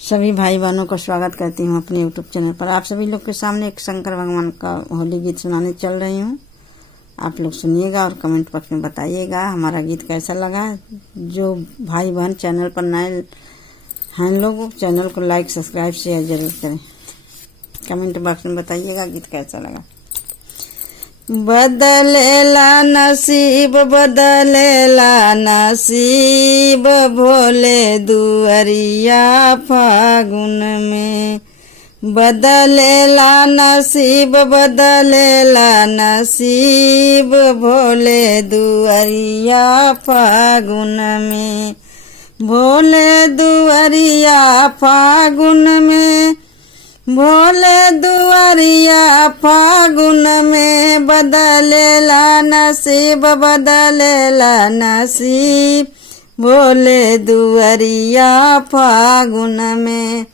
सभी भाई बहनों का स्वागत करती हूँ अपने यूट्यूब चैनल पर। आप सभी लोग के सामने एक शंकर भगवान का होली गीत सुनाने चल रही हूँ। आप लोग सुनिएगा और कमेंट बॉक्स में बताइएगा हमारा गीत कैसा लगा। जो भाई बहन चैनल पर नए हैं लोग, चैनल को लाइक सब्सक्राइब शेयर जरूर करें। कमेंट बॉक्स में बताइएगा गीत कैसा लगा। बदलेला नसीब बदलेला नसीब भोले दुअरिया फागुन में। बदलेला नसीब बदलेला नसीब भोले दुअरिया फागुन में। भोले दुअरिया फागुन में, भोले दुआरिया फागुन में। बदलेला नसीब बदलेला नसीब भोले दुआरिया फागुन में।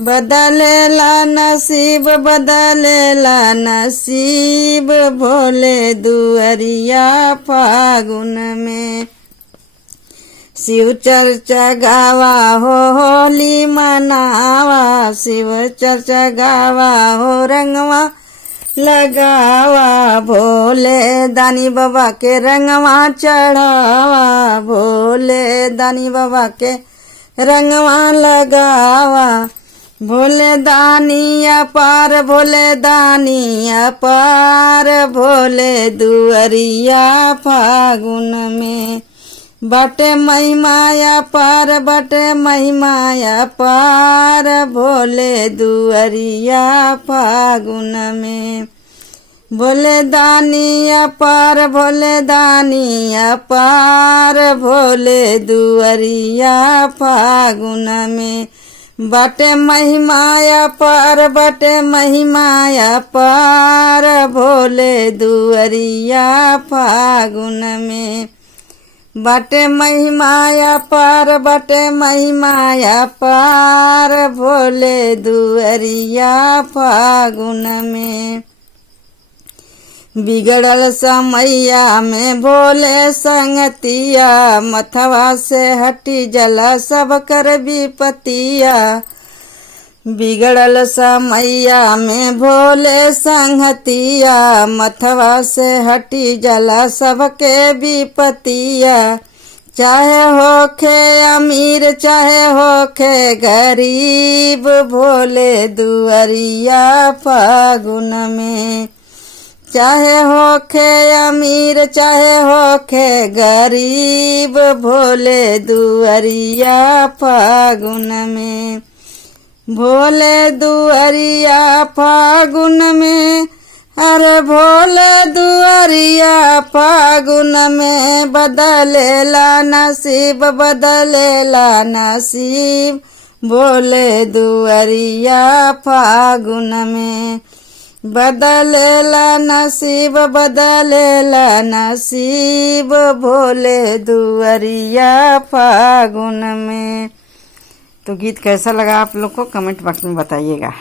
बदलेला नसीब बदलेला नसीब भोले दुआरिया फागुन में। शिव चर्चा गावा हो होली मनावा, शिव चर्चा गावा हो रंगवा लगावा। भोले दानी बाबा के रंगवा चढ़ावा, भोले दानी बाबा के रंगवा लगावा। भोले दानी अपार भोले दानी अपार भोले दुअरिया फागुन में। बटे महिमाया पार बटे महिमाया पार भोले दुअरिया फागुन में। भोले दानी अपार भोले दानी अपार भोले दुअरिया फागुन में। बटे महिमाया पार बटे महिमाया पार भोले दुअरिया फागुन में। बटे महिमाया पार बटे महिमाया पार भोले दुअरिया फागुन में। बिगड़ल समैया में भोले संगतिया, मथवा से हटी जला सब कर विपतिया। बिगड़ल समैया में भोले संगतिया, मथवा से हटी जला सबके विपतिया। चाहे होखे अमीर चाहे होखे गरीब भोले दुअरिया फागुन में। चाहे होखे अमीर चाहे होखे गरीब भोले दुअरिया फागुन में। भोले दुअरिया फागुन में, अरे भोले दुअरिया फागुन में। बदलेला नसीब बदलेला नसीब भोले दुअरिया फागुन में। बदलेला नसीब बदलेला नसीब भोले दुअरिया फागुन में। तो गीत कैसा लगा आप लोग को कमेंट बॉक्स में बताइएगा।